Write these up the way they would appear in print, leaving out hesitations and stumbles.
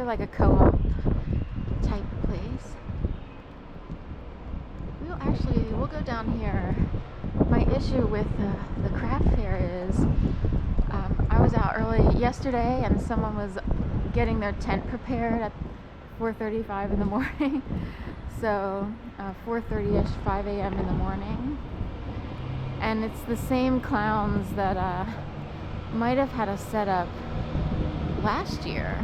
They're like a co-op type place. We'll go down here. My issue with the craft fair is I was out early yesterday and someone was getting their tent prepared at 4:35 in the morning. So 4:30ish, 5 a.m. in the morning. And it's the same clowns that might have had a setup last year.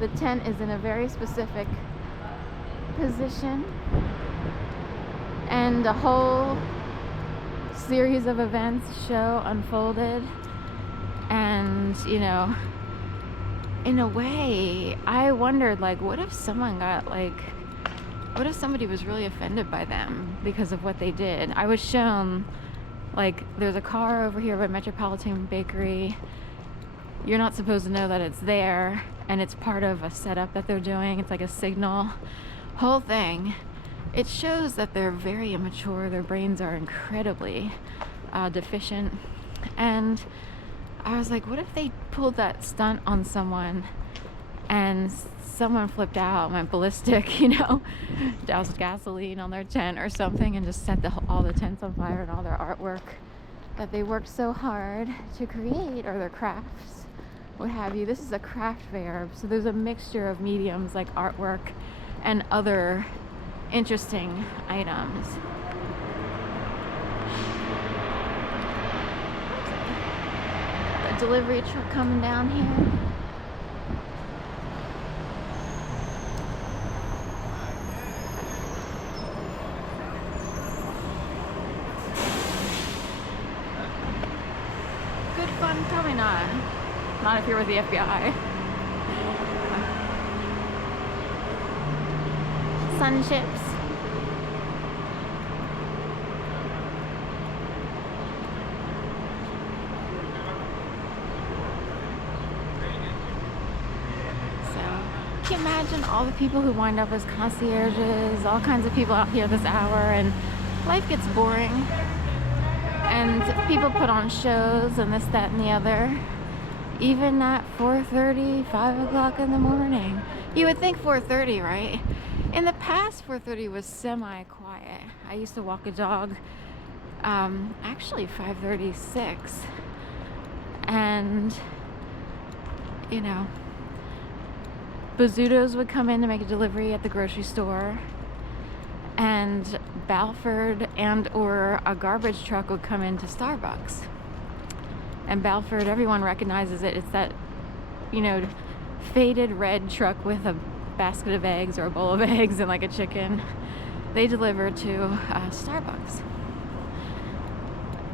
The tent is in a very specific position, and a whole series of events show unfolded. And in a way, I wondered, like, what if somebody was really offended by them because of what they did? I was shown, like, there's a car over here by Metropolitan Bakery. You're not supposed to know that it's there, and it's part of a setup that they're doing. It's like a signal. Whole thing. It shows that they're very immature. Their brains are incredibly deficient. And I was like, what if they pulled that stunt on someone and someone flipped out, went ballistic, doused gasoline on their tent or something, and just set all the tents on fire and all their artwork that they worked so hard to create, or their crafts, what have you. This is a craft fair, so there's a mixture of mediums like artwork and other interesting items. A delivery truck coming down here. Good fun? Probably not. Not if you're with the FBI. Sun chips. Can you imagine all the people who wind up as concierges, all kinds of people out here this hour, and life gets boring, and people put on shows and this, that, and the other, even at 4:30, 5 o'clock in the morning. You would think 4:30, right? In the past, 4:30 was semi-quiet. I used to walk a dog, actually 5:36, and Bazzuto's would come in to make a delivery at the grocery store, and Balford and or a garbage truck would come into Starbucks. And Balford, everyone recognizes it. It's that, faded red truck with a basket of eggs or a bowl of eggs and like a chicken. They deliver to Starbucks.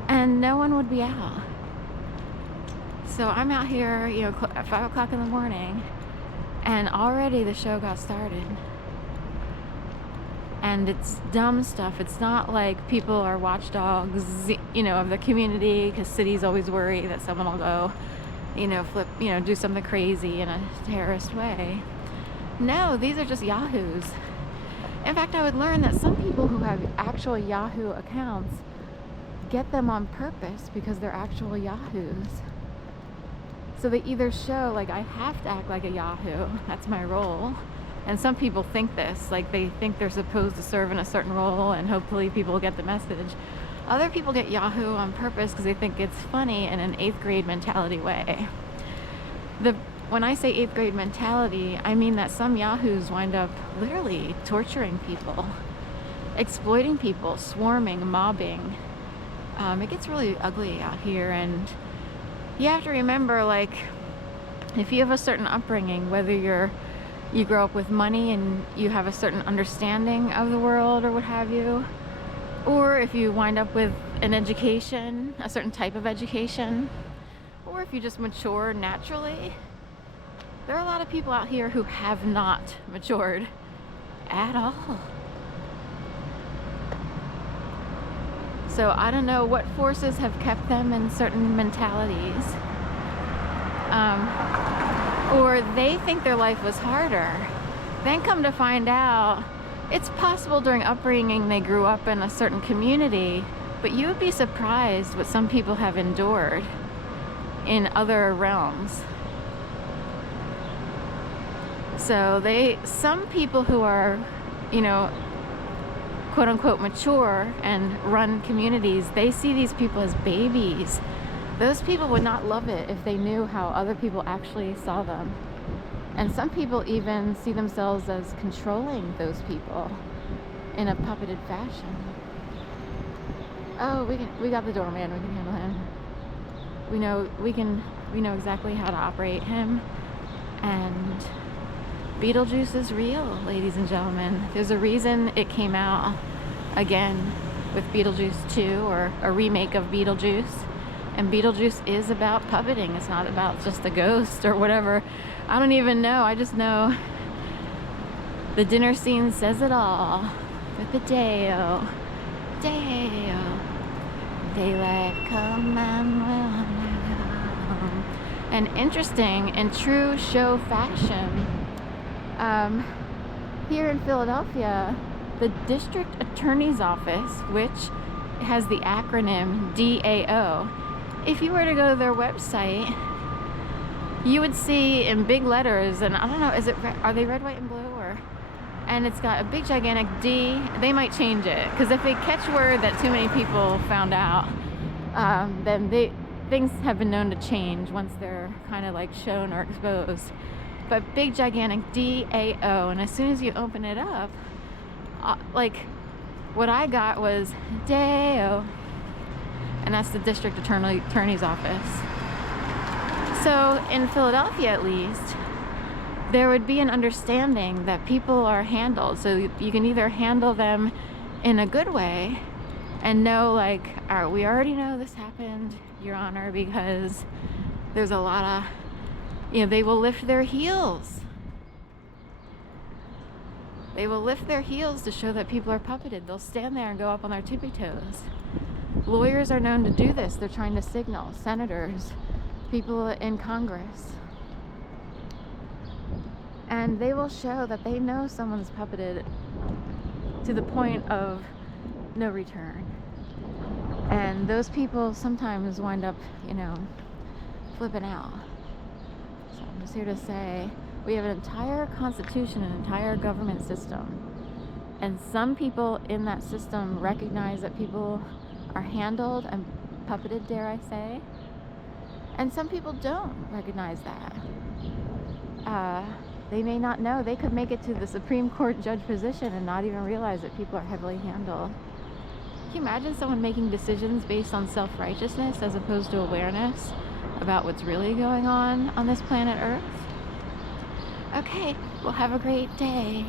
And no one would be out. So I'm out here, at 5 o'clock in the morning, and already the show got started. And it's dumb stuff. It's not like people are watchdogs, of the community, because cities always worry that someone will go, flip, do something crazy in a terrorist way. No, these are just yahoos. In fact, I would learn that some people who have actual Yahoo accounts get them on purpose because they're actual yahoos. So they either show, like, I have to act like a Yahoo, that's my role. And some people think this, like they think they're supposed to serve in a certain role and hopefully people get the message. Other people get Yahoo on purpose because they think it's funny in an 8th grade mentality way. When I say 8th grade mentality, I mean that some Yahoos wind up literally torturing people, exploiting people, swarming, mobbing. It gets really ugly out here, and you have to remember, like, if you have a certain upbringing, whether you grow up with money and you have a certain understanding of the world or what have you, or if you wind up with an education, a certain type of education, or if you just mature naturally, there are a lot of people out here who have not matured at all. So I don't know what forces have kept them in certain mentalities. Or they think their life was harder. Then come to find out, it's possible during upbringing they grew up in a certain community, but you would be surprised what some people have endured in other realms. So some people who are, you know, quote unquote mature and run communities, they see these people as babies. Those people would not love it if they knew how other people actually saw them. And some people even see themselves as controlling those people in a puppeted fashion. Oh, we got the doorman, we can handle him. We know exactly how to operate him. And Beetlejuice is real, ladies and gentlemen. There's a reason it came out again with Beetlejuice 2, or a remake of Beetlejuice. And Beetlejuice is about puppeting. It's not about just a ghost or whatever. I don't even know. I just know the dinner scene says it all. With the Deo, daylight come and will not come. And interesting, in true show fashion, here in Philadelphia, the district attorney's office, which has the acronym DAO, if you were to go to their website, you would see in big letters, and I don't know, are they red, white, and blue, or? And it's got a big gigantic D. They might change it, because if they catch word that too many people found out, then things have been known to change once they're kind of like shown or exposed. But big gigantic DAO, and as soon as you open it up, like what I got was Deo, and that's the district attorney's office. So in Philadelphia, at least, there would be an understanding that people are handled. So you can either handle them in a good way and know, like, all right, we already know this happened, Your Honor, because there's a lot of, they will lift their heels. They will lift their heels to show that people are puppeted. They'll stand there and go up on their tippy toes. Lawyers are known to do this. They're trying to signal. Senators, people in Congress. And they will show that they know someone's puppeted to the point of no return. And those people sometimes wind up, flipping out. So I'm just here to say, we have an entire constitution, an entire government system. And some people in that system recognize that people are handled and puppeted, dare I say. And some people don't recognize that. They may not know. They could make it to the Supreme Court judge position and not even realize that people are heavily handled. Can you imagine someone making decisions based on self-righteousness as opposed to awareness about what's really going on this planet Earth? Okay, well, have a great day.